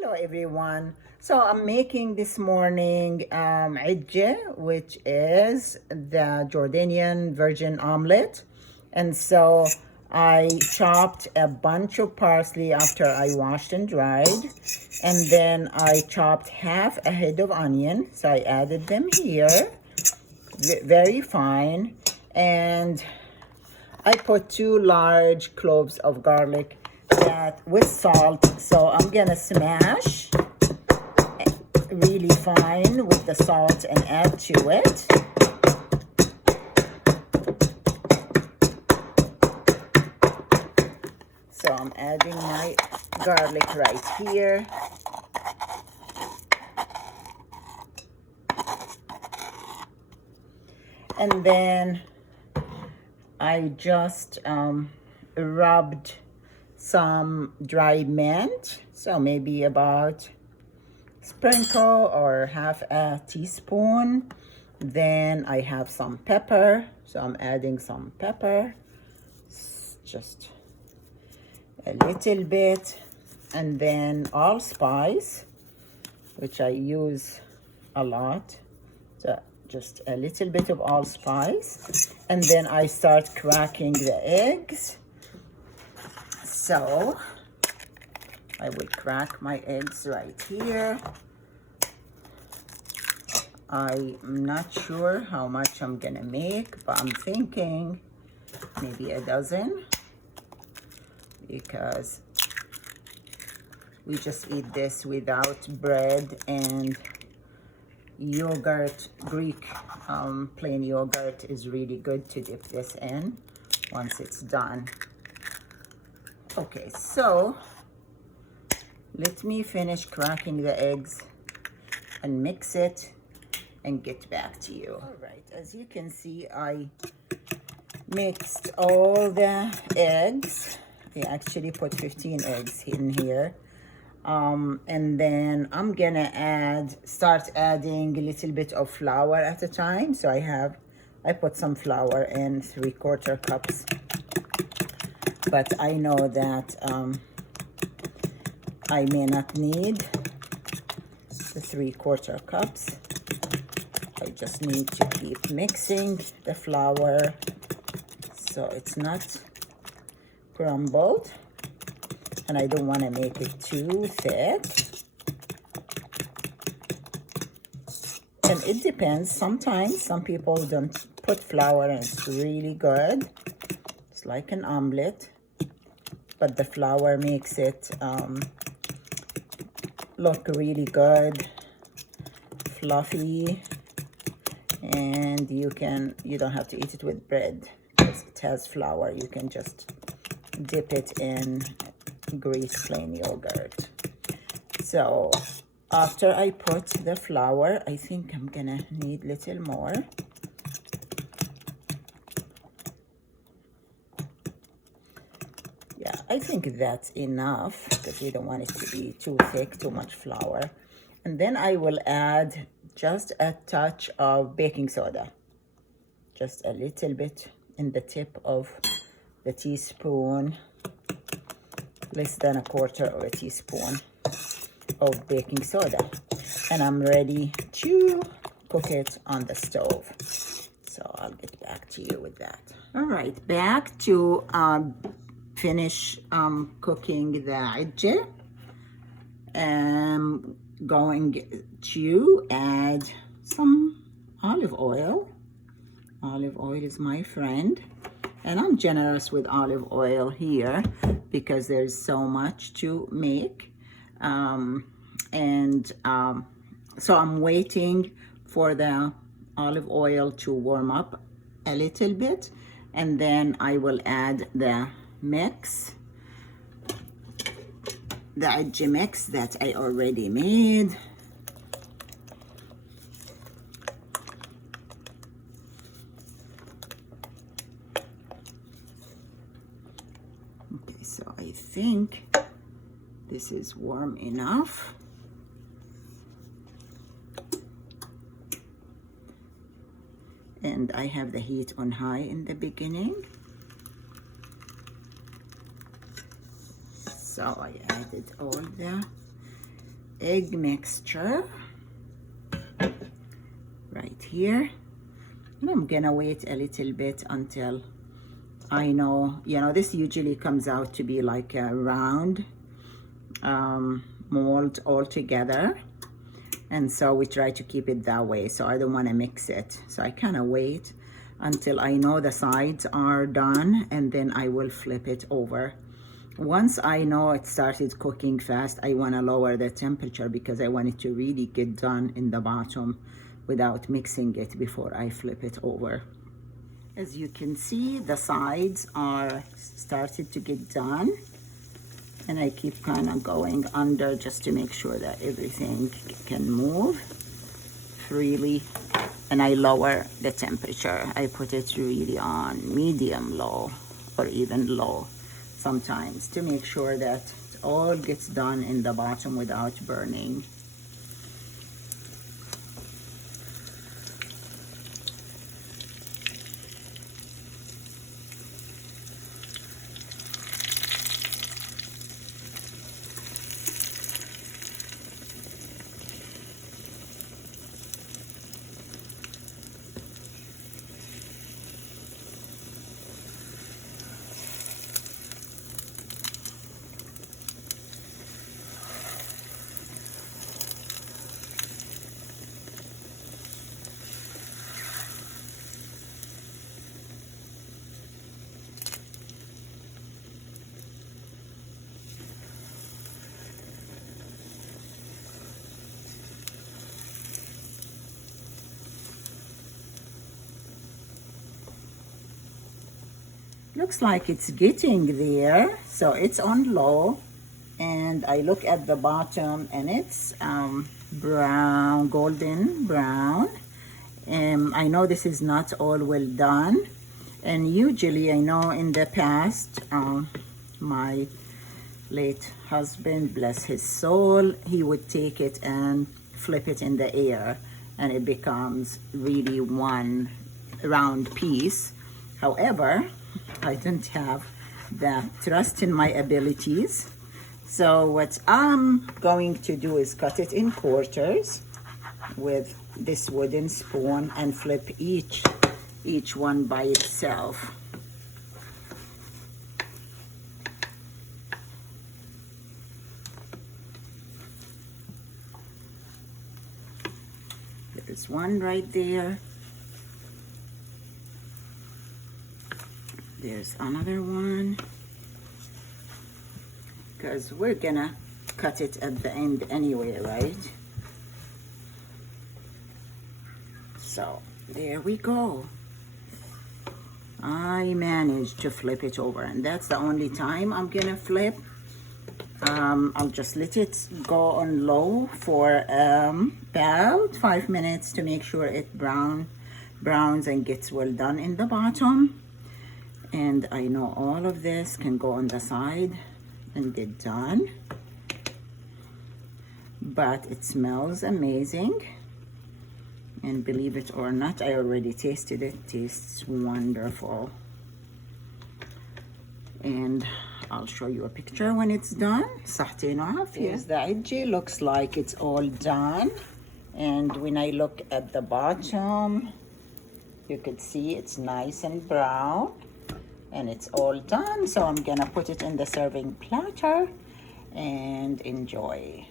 Hello everyone. So I'm making this morning idje, which is the Jordanian virgin omelet. And so I chopped a bunch of parsley after I washed and dried. And then I chopped half a head of onion. So I added them here, very fine. And I put 2 large cloves of garlic that with salt. So I'm gonna smash really fine with the salt and add to it. So I'm adding my garlic right here. And then I just rubbed some dry mint, so maybe about sprinkle or half a teaspoon. Then I have some pepper, so I'm adding some pepper, just a little bit, and then allspice, which I use a lot. So just a little bit of allspice, and then I start cracking the eggs. So I will crack my eggs right here. I'm not sure how much I'm gonna make, but I'm thinking maybe a dozen, because we just eat this without bread and yogurt. Greek plain yogurt is really good to dip this in once it's done. Okay, so let me finish cracking the eggs and mix it and get back to you. All right, as you can see, I mixed all the eggs. I actually put 15 eggs in here. And then I'm gonna start adding a little bit of flour at a time. So I put some flour in 3/4 cups, but I know that I may not need the 3/4 cups. I just need to keep mixing the flour so it's not crumbled, and I don't want to make it too thick. And it depends. Sometimes some people don't put flour and it's really good. It's like an omelet, but the flour makes it look really good, fluffy, and you don't have to eat it with bread because it has flour. You can just dip it in Greek plain yogurt. So after I put the flour, I think I'm gonna need a little more. Yeah, I think that's enough because you don't want it to be too thick, too much flour. And then I will add just a touch of baking soda, just a little bit in the tip of the teaspoon, less than 1/4 of a teaspoon of baking soda. And I'm ready to cook it on the stove. So I'll get back to you with that. All right, back to finish cooking the idje. I'm going to add some olive oil. Olive oil is my friend, and I'm generous with olive oil here because there's so much to make. So I'm waiting for the olive oil to warm up a little bit, and then I will add the mix, the idje mix that I already made. Okay, so I think this is warm enough. And I have the heat on high in the beginning. So I added all the egg mixture right here. And I'm gonna wait a little bit until I know, this usually comes out to be like a round mold all together. And so we try to keep it that way. So I don't want to mix it. So I kind of wait until I know the sides are done, and then I will flip it over. Once I know it started cooking fast, I want to lower the temperature because I want it to really get done in the bottom without mixing it before I flip it over. As you can see, the sides are started to get done, and I keep kind of going under just to make sure that everything can move freely. And I lower the temperature. I put it really on medium low or even low sometimes to make sure that it all gets done in the bottom without burning. Looks like it's getting there. So it's on low, and I look at the bottom and it's brown, golden brown. I know this is not all well done, and usually I know in the past my late husband, bless his soul, he would take it and flip it in the air and it becomes really one round piece. However, I don't have that trust in my abilities. So what I'm going to do is cut it in quarters with this wooden spoon and flip each one by itself. There's one right there. There's another one, because we're gonna cut it at the end anyway, right? So there we go. I managed to flip it over, and that's the only time I'm gonna flip. I'll just let it go on low for about 5 minutes to make sure it browns and gets well done in the bottom. And I know all of this can go on the side and get done, but it smells amazing. And believe it or not, I already tasted it. Tastes wonderful. And I'll show you a picture when it's done. صحتين وعافية. Here's the عجة. Looks like it's all done. And when I look at the bottom, you could see it's nice and brown. And it's all done. So I'm gonna put it in the serving platter and enjoy.